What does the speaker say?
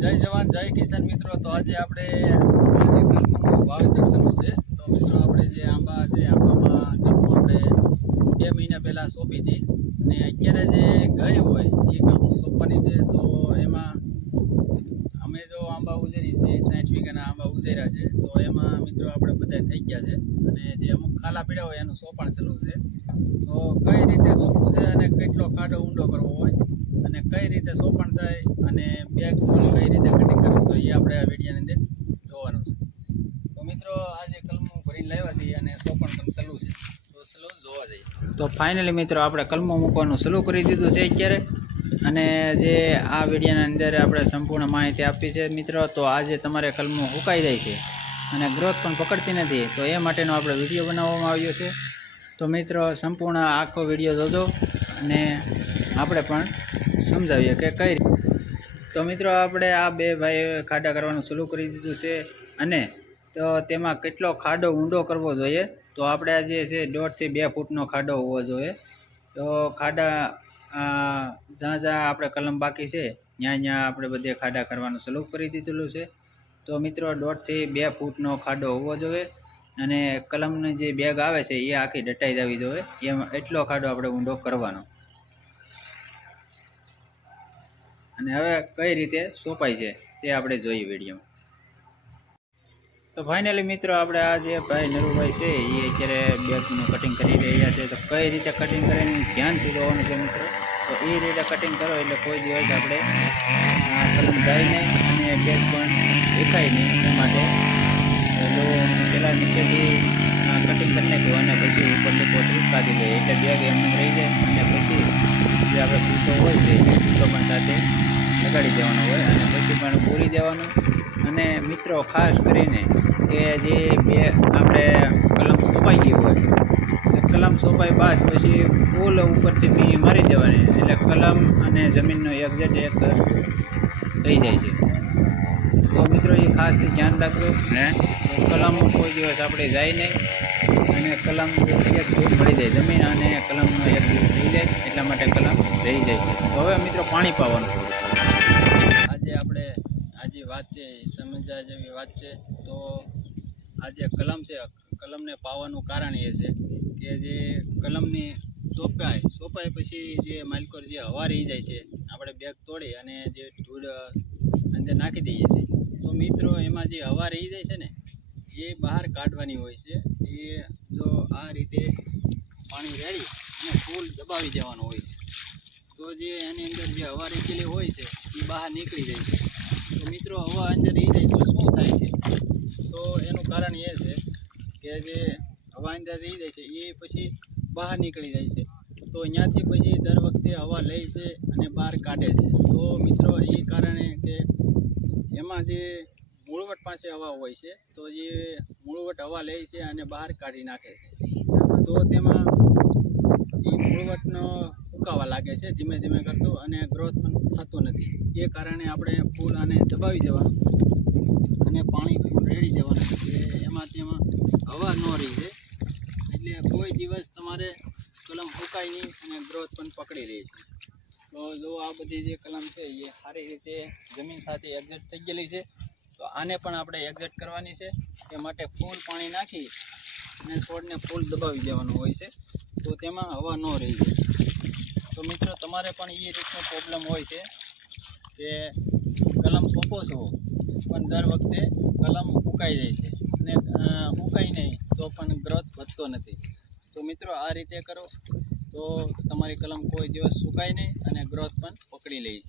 જય જવાન જય કિસાન મિત્રો। તો આજે આપણે કલમનું વાવેતર શરૂ છે। તો મિત્રો આપણે જે આંબા છે આંબામાં કલમું આપણે 2 મહિના પહેલા સોંપી હતી અને અત્યારે જે ગઈ હોય એ કલમું સોંપવાની છે। તો એમાં અમે જો આંબા ઉજેરી છે 60 વીઘાના આંબા ઉજેર્યા છે। તો એમાં મિત્રો આપણે બધા થઈ ગયા છે અને જે અમુક ખાલા પડ્યા હોય એનું સોપાણ શરૂ છે। તો કઈ રીતે સોંપવું છે અને કેટલો ખાડો ઊંડો કરવો હોય અને કઈ રીતે સોપાણ થાય અને બેગ કઈ રીતે કટિંગ કરવું તો એ આપણે આ વિડીયોની અંદર જોવાનું છે। તો મિત્રો આજે કલમું ભરીને લાવ્યા છીએ અને સોપાણ પણ ચાલુ છે, તો ચાલો જોવા જઈએ। તો ફાઇનલી મિત્રો આપણે કલમું મૂકવાનું શરૂ કરી દીધું છે અત્યારે અને જે આ વિડીયોની અંદર આપણે સંપૂર્ણ માહિતી આપી છે મિત્રો। તો આજે તમારે કલમું સુકાઈ જાય છે અને ગ્રોથ પણ પકડતી નથી, તો એ માટેનો આપણે વિડીયો બનાવવામાં આવ્યો છે। તો મિત્રો સંપૂર્ણ આખો વિડીયો જોજો અને આપણે પણ સમજાવીએ કે કઈ રીતે। તો મિત્રો આપણે આ બે ભાઈ ખાડા કરવાનું શરૂ કરી દીધું છે અને તો તેમાં કેટલો ખાડો ઊંડો કરવો જોઈએ તો આપણે આ જે છે 1.5 થી 2 ફૂટનો ખાડો હોવો જોઈએ। તો ખાડા જ્યાં જ્યાં આપણે કલમ બાકી છે ત્યાં આપણે બધે ખાડા કરવાનું શરૂ કરી દીધેલું છે। તો મિત્રો 1.5 થી 2 ફૂટનો ખાડો હોવો જોઈએ અને કલમની જે બેગ આવે છે એ આખી દટાઈ જવી જોઈએ, એમાં એટલો ખાડો આપણે ઊંડો કરવાનો। અને હવે કઈ રીતે સોંપાય છે તે આપણે જોઈએ વિડીયોમાં। તો ફાઇનલી મિત્રો આપણે આ જે ભાઈ નરુભાઈ છે એ અત્યારે બેગનું કટિંગ કરી રહ્યા છે। તો કઈ રીતે કટિંગ કરીને ધ્યાનથી જોવાનું છે મિત્રો। તો એ રીતે કટિંગ કરો એટલે કોઈ દિવસ આપણે કલમ જાય નહીં અને બેગ પણ દેખાય નહીં, એ માટે પહેલાં નીચેથી કટિંગ કરી નાખ્યું અને પછી ઉપરથી કોથળી કાઢી લઈએ એટલે બેગ એમને રહી જાય અને પછી જે આપણે સૂતો હોય છે સૂતો પણ સાથે લગાડી દેવાનો હોય અને પછી પણ પૂરી દેવાનું। અને મિત્રો ખાસ કરીને કે જે બે આપણે કલમ સોંપાઈ ગઈ હોય કલમ સોંપાઈ બાદ પછી ફૂલ ઉપરથી ભીંગ મારી દેવાની એટલે કલમ અને જમીનનો એક્ઝેક્ટ એક થઈ જાય છે। તો મિત્રો એ ખાસથી ધ્યાન રાખજો ને કલમ કોઈ દિવસ આપણે જાય નહીં અને કલમ એક દૂર મળી જાય જમીન અને કલમનો એક દૂર થઈ જાય એટલા માટે કલમ રહી જાય છે। તો હવે મિત્રો પાણી પાવાનું આજે આપણે આજે વાત છે સમજવા જેવી વાત છે। તો આજે કલમ છે કલમને પાવાનું કારણ એ છે કે જે કલમની સોંપાય પછી જે માલકોર જે હવા રહી જાય છે આપણે બેગ તોડી અને જે ધૂળ અંદર નાખી દઈએ છીએ તો મિત્રો એમાં જે હવા રહી જાય છે ને એ બહાર કાઢવાની હોય છે। એ જો આ રીતે પાણી રેડી અને ફૂલ દબાવી દેવાનું હોય છે તો જે એની અંદર જે હવા રહેલી હોય છે એ બહાર નીકળી જાય છે। તો મિત્રો હવા અંદર રહી જાય તો શું થાય છે તો એનું કારણ એ છે કે જે હવા અંદર રહી જાય છે એ પછી બહાર નીકળી જાય છે તો અહીંયાથી પછી દર વખતે હવા લે છે અને બહાર કાઢે છે। તો મિત્રો એ કારણે કે એમાં જે મૂળવટ પાસે હવા હોય છે તો જે મૂળવટ હવા લે છે અને બહાર કાઢી નાખે છે તો તેમાં એ મૂળવટનો ફૂંકાવા લાગે છે ધીમે ધીમે કરતો અને ગ્રોથ પણ થતો નથી। એ કારણે આપણે ફૂલ આને દબાવી દેવાનું અને પાણી રેડી દેવાનું એટલે એમાં હવા ન રહી છે એટલે કોઈ દિવસ તમારે કલમ ફૂંકાય નહીં અને ગ્રોથ પણ પકડી રહી છે। તો જો આ બધી જે કલમ છે એ સારી રીતે જમીન સાથે એડજસ્ટ થઈ ગયેલી છે તો આને પણ આપણે એડજસ્ટ કરવાની છે। એ માટે ફૂલ પાણી નાખી અને છોડને ફૂલ દબાવી દેવાનું હોય છે તો તેમાં હવા ન રહી જાય। તો મિત્રો તમારે પણ એ રીતનો પ્રોબ્લેમ હોય છે કે કલમ સોંપો છો પણ દર વખતે કલમ ફૂંકાઈ જાય છે અને ફૂંકાય નહીં તો પણ ગ્રોથ વધતો નથી। તો મિત્રો આ રીતે કરો તો તમારી કલમ કોઈ દિવસ સુકાય નહીં અને ગ્રોથ પણ પકડી લે છે।